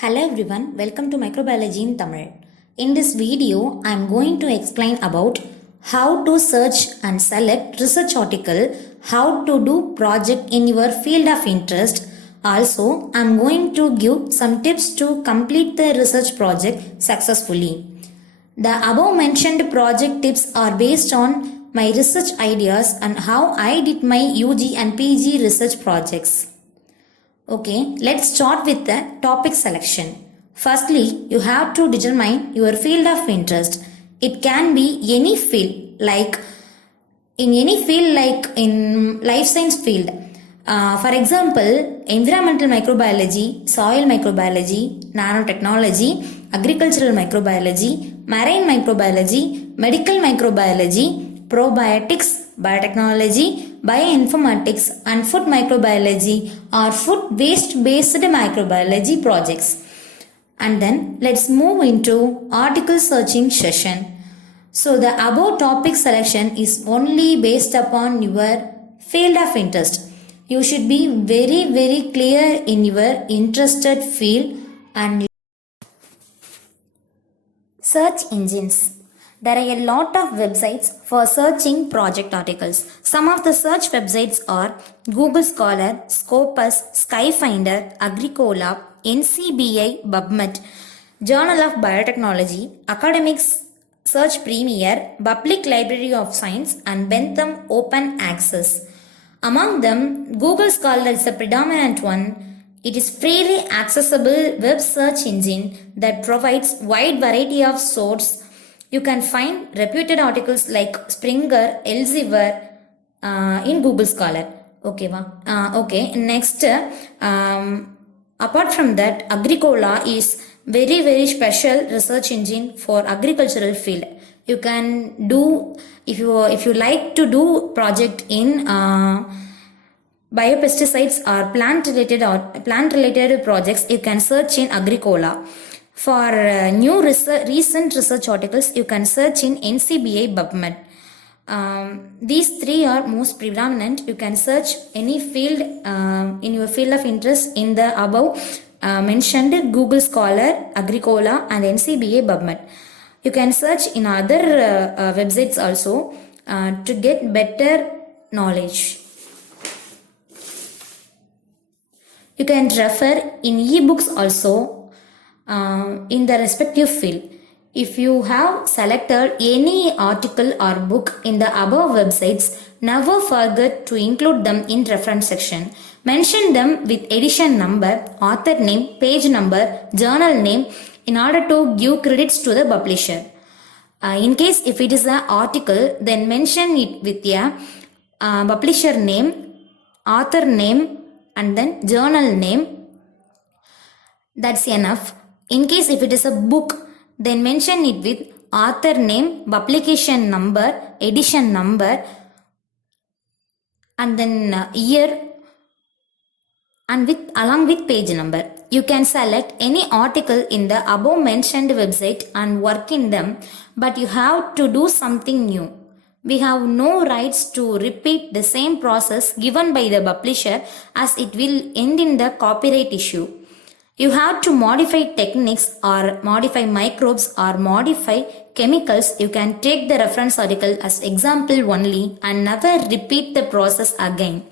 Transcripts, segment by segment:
Hello everyone, welcome to Microbiology in Tamil. In this video, I am going to explain about how to search and select research article, how to do project in your field of interest. Also, I am going to give some tips to complete the research project successfully. The above mentioned project tips are based on my research ideas and how I did my UG and PG research projects. Okay, let's start with the topic selection. Firstly, you have to determine your field of interest. It can be any field, like in life science field. For example, environmental microbiology, soil microbiology, nanotechnology, agricultural microbiology, marine microbiology, medical microbiology, probiotics, biotechnology, bioinformatics, and food microbiology or food waste based microbiology projects. And then let's move into article searching session. So the above topic selection is only based upon your field of interest. You should be very clear in your interested field. And search engines. There are a lot of websites for searching project articles. Some of the search websites are Google Scholar, Scopus, Skyfinder, Agricola, NCBI, PubMed, Journal of Biotechnology, Academics Search Premier, Public Library of Science, and Bentham Open Access. Among them, Google Scholar is the predominant one. It is freely accessible web search engine that provides wide variety of sources. You can find reputed articles like Springer, Elsevier in Google Scholar. Okay. Next, apart from that, Agricola is very special research engine for agricultural field. You can do, if you like to do project in biopesticides or plant related projects, you can search in Agricola. For recent research articles, you can search in NCBI, PubMed. These three are most predominant. You can search any field in your field of interest in the above mentioned Google Scholar, Agricola, and NCBI, PubMed. You can search in other websites also to get better knowledge. You can refer in ebooks also in the respective field. If you have selected any article or book in the above websites, never forget to include them in reference section. Mention them with edition number, author name, page number, journal name in order to give credits to the publisher. In case if it is an article, then mention it with a publisher name, author name, and then journal name. That's enough. In case if it is a book, then mention it with author name, publication number, edition number, and then year, and along with page number. You can select any article in the above mentioned website and work in them, but you have to do something new. We have no rights to repeat the same process given by the publisher, as it will end in the copyright issue. You have to modify techniques or modify microbes or modify chemicals. You can take the reference article as example only and never repeat the process again.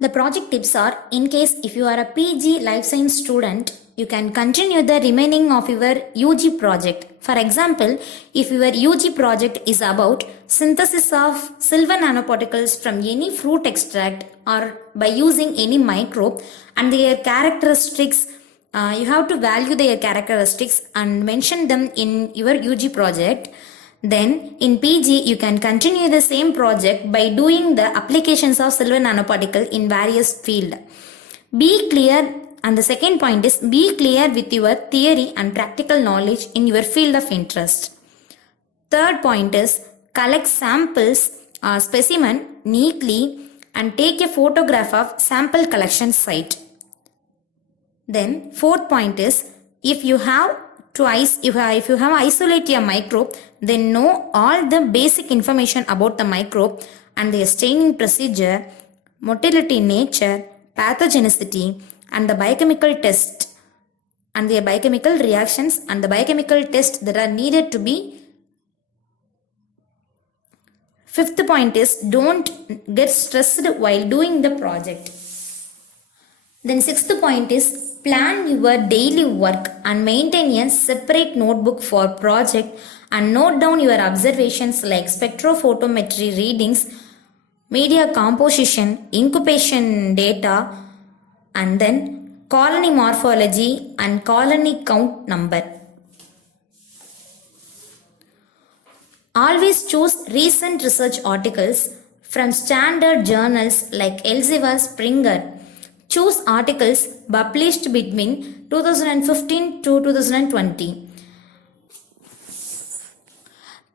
The project tips are, in case if you are a PG life science student, you can continue the remaining of your UG project. For example, if your UG project is about synthesis of silver nanoparticles from any fruit extract or by using any microbe and their characteristics, you have to value their characteristics and mention them in your UG project. Then in PG, you can continue the same project by doing the applications of silver nanoparticle in various fields. Be clear, and the second point is be clear with your theory and practical knowledge in your field of interest. Third point is collect samples or specimen neatly and take a photograph of sample collection site. Then fourth point is if you have isolate a microbe, then know all the basic information about the microbe and their staining procedure, motility nature, pathogenicity, and the biochemical test and their biochemical reactions and the biochemical tests that are needed to be. Fifth point is don't get stressed while doing the project. Then sixth point is plan your daily work and maintain a separate notebook for project and note down your observations like spectrophotometry readings, media composition, incubation data, and then colony morphology and colony count number. Always choose recent research articles from standard journals like Elsevier, Springer. Choose articles published between 2015 to 2020.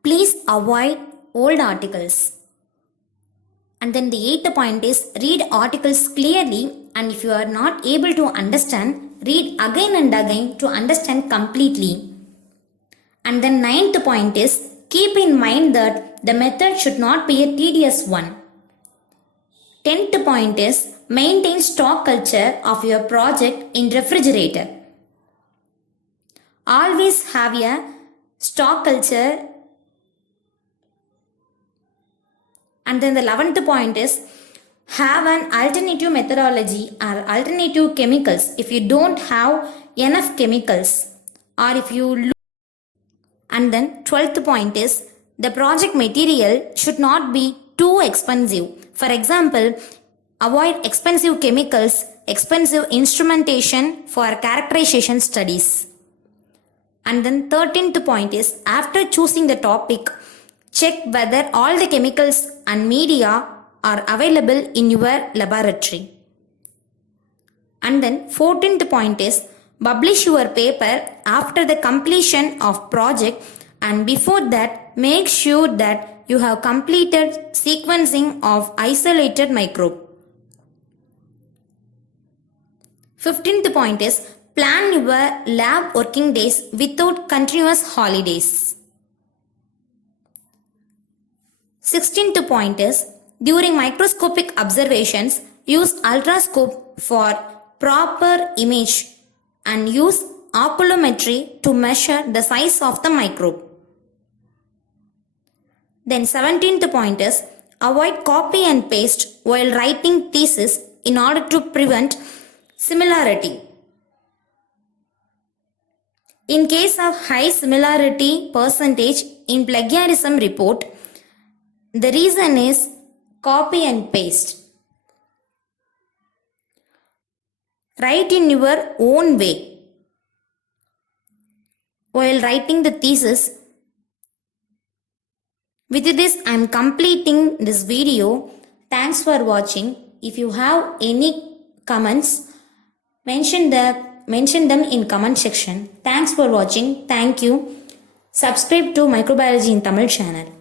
Please avoid old articles. And then the eighth point is read articles clearly, and if you are not able to understand, read again and again to understand completely. And then ninth point is keep in mind that the method should not be a tedious one. 10th point is maintain stock culture of your project in refrigerator. Always have a stock culture. And then the 11th point is have an alternative methodology or alternative chemicals if you don't have enough chemicals, or if you. And then 12th point is the project material should not be too expensive. For example, avoid expensive chemicals, expensive instrumentation for characterization studies. And then 13th point is after choosing the topic, check whether all the chemicals and media are available in your laboratory. And then 14th point is publish your paper after the completion of project, and before that make sure that you have completed sequencing of isolated microbe. 15th point is plan your lab working days without continuous holidays. 16th point is during microscopic observations, use ultrascope for proper image and use oculometry to measure the size of the microbe. Then 17th point is avoid copy and paste while writing thesis in order to prevent similarity. In case of high similarity percentage in plagiarism report, the reason is copy and paste. Write in your own way. While writing the thesis, with this I am completing this video. Thanks for watching. If you have any comments, mention them in comment section. Thanks for watching. Thank you. Subscribe to Microbiology in Tamil channel.